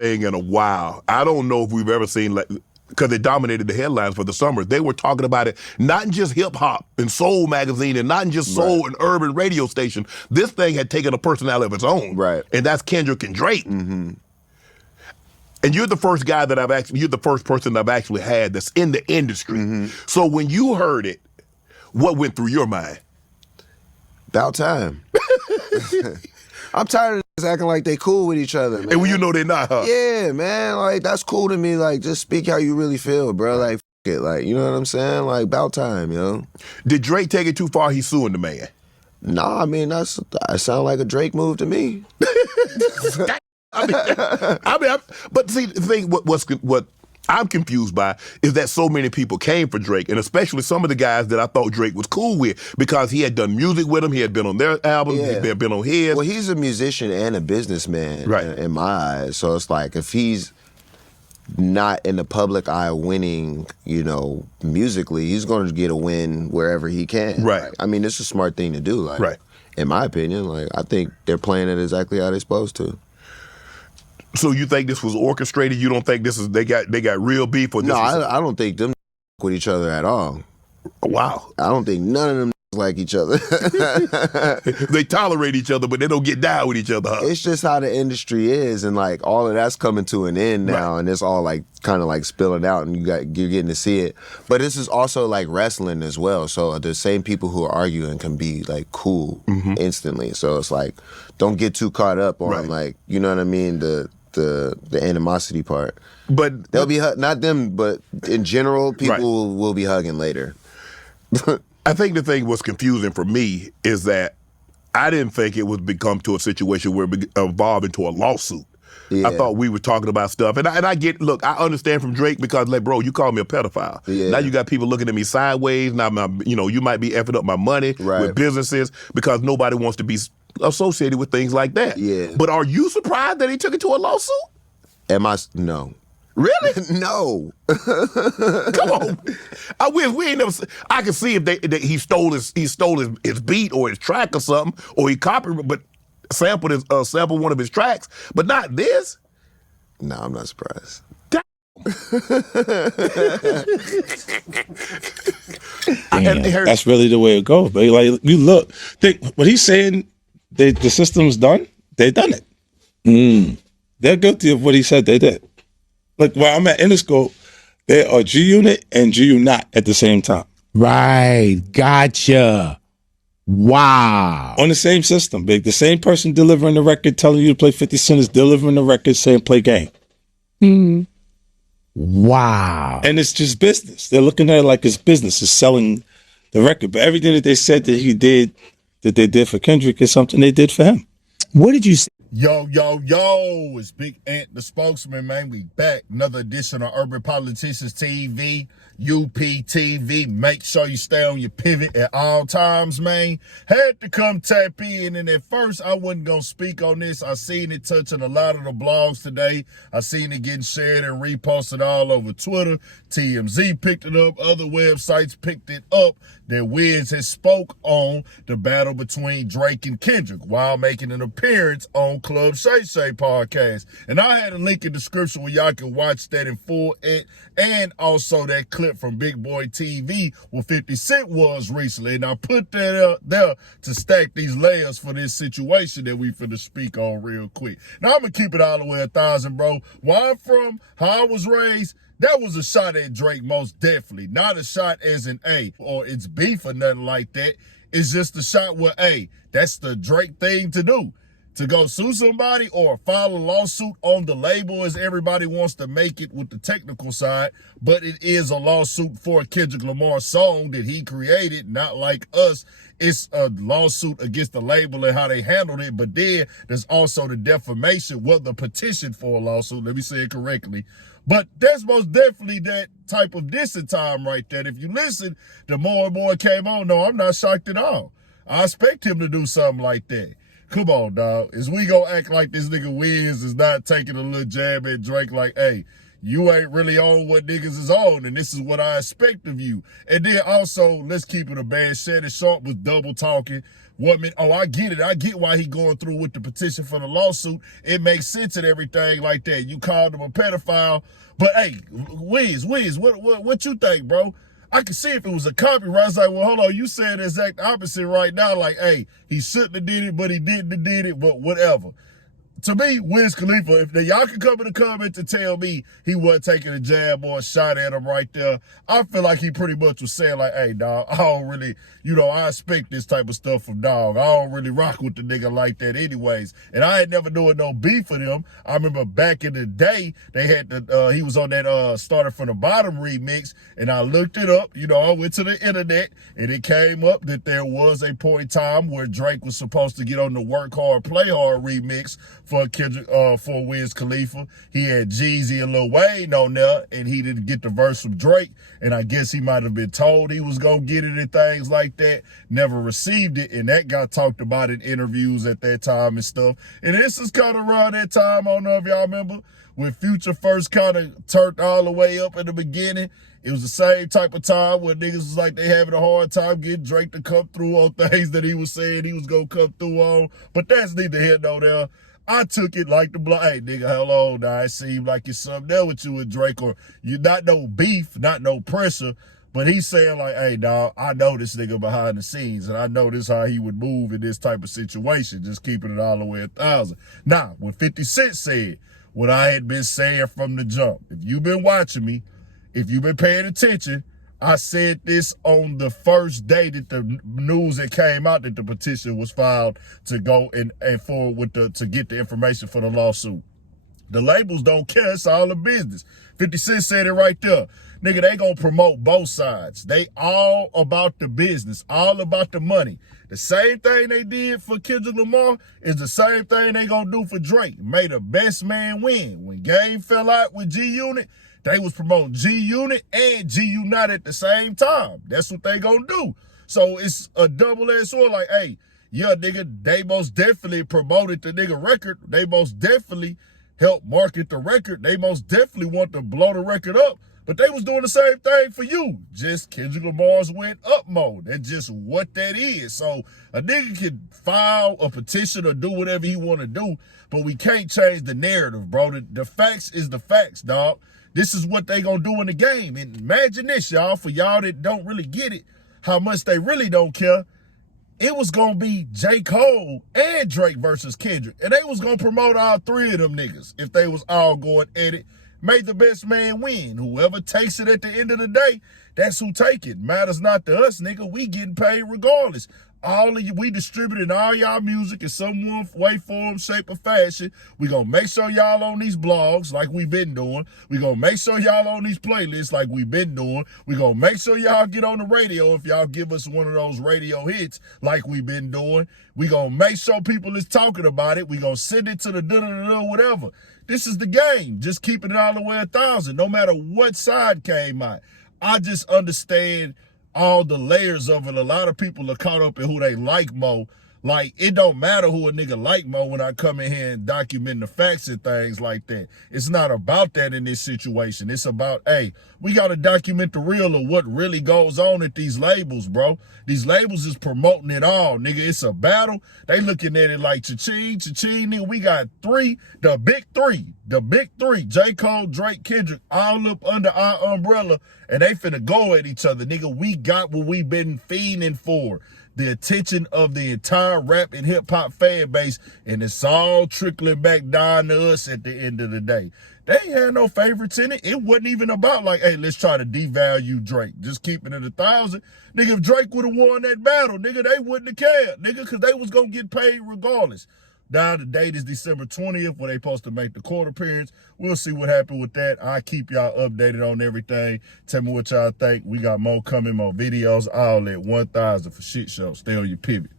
thing in a while. I don't know if we've ever seen, like, because it dominated the headlines for the summer. They were talking about it not in just hip hop and soul magazine and not in just soul and urban radio station. This thing had taken a personality of its own. Right. And that's Kendrick and Drake. Mm-hmm. And you're the first guy that you're the first person I've actually had that's in the industry. Mm-hmm. So when you heard it, what went through your mind? About time. I'm tired of niggas acting like they cool with each other, man. And when you know they're not, huh? Yeah, man. Like, that's cool to me. Like, just speak how you really feel, bro. Like, f it. Like, you know what I'm saying? Like, about time, yo. Did Drake take it too far? He's suing the man. Nah, I mean, that sound like a Drake move to me. But see, the thing, what I'm confused by is that so many people came for Drake, and especially some of the guys that I thought Drake was cool with because he had done music with them, he had been on their albums, he had been on his. Well, he's a musician and a businessman, right, in my eyes. So it's like, if he's not in the public eye winning, you know, musically, he's going to get a win wherever he can. Right. Like, I mean, it's a smart thing to do. Like, right. In my opinion, like, I think they're playing it exactly how they're supposed to. So you think this was orchestrated? You don't think this is they got real beef? Or this no, I don't think them with each other at all. Wow. I don't think none of them like each other. They tolerate each other, but they don't get down with each other. Huh? It's just how the industry is, and like all of that's coming to an end now, and it's all like kind of like spilling out, and you're getting to see it. But this is also like wrestling as well. So the same people who are arguing can be like cool instantly. So it's like, don't get too caught up on like, you know what I mean, the animosity part. But they'll be not them, but in general, people will be hugging later. I think the thing was confusing for me is that I didn't think it would become to a situation where it evolved into a lawsuit. Yeah. I thought we were talking about stuff. And I get, look, I understand from Drake because, like, bro, you called me a pedophile. Yeah. Now you got people looking at me sideways. Now, you might be effing up my money with businesses because nobody wants to be associated with things like that. Yeah. But are you surprised that he took it to a lawsuit? No. Really? No. Come on. I wish we ain't never. I can see if that he stole his beat or his track or something, or he copied, but sampled one of his tracks, but not this. No, I'm not surprised. Damn, that's really the way it goes. But like, you look, think what he's saying. The system's done. They done it. They're guilty of what he said they did. Like where I'm at Interscope, they are G Unit and G Unit at the same time. Right, gotcha. Wow. On the same system, big. The same person delivering the record, telling you to play 50 Cent is delivering the record, saying play game. Wow. And it's just business. They're looking at it like it's business. It's selling the record. But everything that they said that he did, that they did for Kendrick, is something they did for him. What did you say? Yo, it's Big Ant, the spokesman, man. We back. Another edition of Urban Politicians TV, UPTV. Make sure you stay on your pivot at all times, man. Had to come tap in, and at first I wasn't going to speak on this. I seen it touching a lot of the blogs today. I seen it getting shared and reposted all over Twitter. TMZ picked it up. Other websites picked it up. That Wiz has spoke on the battle between Drake and Kendrick while making an appearance on Club Shay Shay podcast. And I had a link in the description where y'all can watch that in full, and also that clip from Big Boy TV where 50 Cent was recently. And I put that up there to stack these layers for this situation that we finna speak on real quick. Now I'm gonna keep it all the way 1,000, bro. Where I'm from, how I was raised, that was a shot at Drake, most definitely. Not a shot as in, or it's beef or nothing like that. It's just a shot where, that's the Drake thing to do. To go sue somebody or file a lawsuit on the label, as everybody wants to make it with the technical side. But it is a lawsuit for a Kendrick Lamar song that he created, not like us. It's a lawsuit against the label and how they handled it. But then there's also the defamation, the petition for a lawsuit. Let me say it correctly. But that's most definitely that type of dissing time right there. If you listen, the more and more it came on, no, I'm not shocked at all. I expect him to do something like that. Come on, dog. Is we gonna act like this nigga Wiz is not taking a little jab at Drake like, you ain't really on what niggas is on, and this is what I expect of you. And then also, let's keep it a band. Shannon Sharp was double talking. I get it. I get why he going through with the petition for the lawsuit. It makes sense and everything like that. You called him a pedophile. But hey, Wiz, what you think, bro? I could see if it was a copyright. I was like, well, hold on, you saying the exact opposite right now. Like, hey, he shouldn't have did it, but he didn't have did it, but whatever. To me, Wiz Khalifa, if y'all can come in the comments and tell me he wasn't taking a jab or a shot at him right there, I feel like he pretty much was saying like, hey, dog, I don't really, I expect this type of stuff from dog. I don't really rock with the nigga like that anyways. And I ain't never doing no beef with him. I remember back in the day, they had he was on that Started From the Bottom remix, and I looked it up. I went to the internet, and it came up that there was a point in time where Drake was supposed to get on the Work Hard, Play Hard remix for Wiz Khalifa. He had Jeezy and Lil Wayne on there, and he didn't get the verse from Drake. And I guess he might have been told he was gonna get it and things like that. Never received it, and that got talked about in interviews at that time and stuff. And this is kind of around that time, I don't know if y'all remember, when Future first kind of turned all the way up in the beginning. It was the same type of time where niggas was like they having a hard time getting Drake to come through on things that he was saying he was gonna come through on. But that's neither here nor there. I took it like the block. Hey, nigga, hello, now it seemed like it's something there with you and Drake, or you not no beef, not no pressure. But he's saying like, hey, dog, I know this nigga behind the scenes, and I know this how he would move in this type of situation, just keeping it all the way 1,000. Now, when 50 Cent said what I had been saying from the jump, if you've been watching me, if you've been paying attention, I said this on the first day that the news that came out that the petition was filed to go and forward to get the information for the lawsuit. The labels don't care. It's all a business. 50 Cent said it right there. Nigga, they gonna promote both sides. They all about the business, all about the money. The same thing they did for Kendrick Lamar is the same thing they gonna do for Drake. May the best man win. When Game fell out with G-Unit, they was promoting G-Unit and G-Unit at the same time. That's what they gonna do. So it's a double-edged sword like, hey, yeah, nigga, they most definitely promoted the nigga record. They most definitely helped market the record. They most definitely want to blow the record up. But they was doing the same thing for you. Just Kendrick Lamar's went up mode. That's just what that is. So a nigga can file a petition or do whatever he want to do, but we can't change the narrative, bro. The facts is the facts, dog. This is what they gonna do in the game. And imagine this, y'all, for y'all that don't really get it, how much they really don't care. It was gonna be J. Cole and Drake versus Kendrick. And they was gonna promote all three of them niggas if they was all going at it. May the best man win. Whoever takes it at the end of the day, that's who take it. Matters not to us, nigga. We getting paid regardless. All of you, we distributing all y'all music in some way, form, shape, or fashion. We gonna make sure y'all on these blogs like we been doing. We gonna make sure y'all on these playlists like we been doing. We gonna make sure y'all get on the radio if y'all give us one of those radio hits like we been doing. We gonna make sure people is talking about it. We gonna send it to the whatever. This is the game. Just keeping it all the way 1,000, no matter what side came out. I just understand all the layers of it. A lot of people are caught up in who they like more. Like, it don't matter who a nigga like more when I come in here and document the facts and things like that. It's not about that in this situation. It's about, hey, we got to document the real of what really goes on at these labels, bro. These labels is promoting it all, nigga. It's a battle. They looking at it like cha-ching, nigga. We got the big three, J. Cole, Drake, Kendrick, all up under our umbrella, and they finna go at each other, nigga. We got what we been fiending for. The attention of the entire rap and hip hop fan base, and it's all trickling back down to us at the end of the day. They ain't had no favorites in it. It wasn't even about like, hey, let's try to devalue Drake. Just keeping it 1,000. Nigga, if Drake would have won that battle, nigga, they wouldn't have cared, nigga, because they was gonna get paid regardless. Now the date is December 20th when they supposed to make the court appearance. We'll see what happened with that. I'll keep y'all updated on everything. Tell me what y'all think. We got more coming, more videos, all at 1,000 for shit show. Stay on your pivot.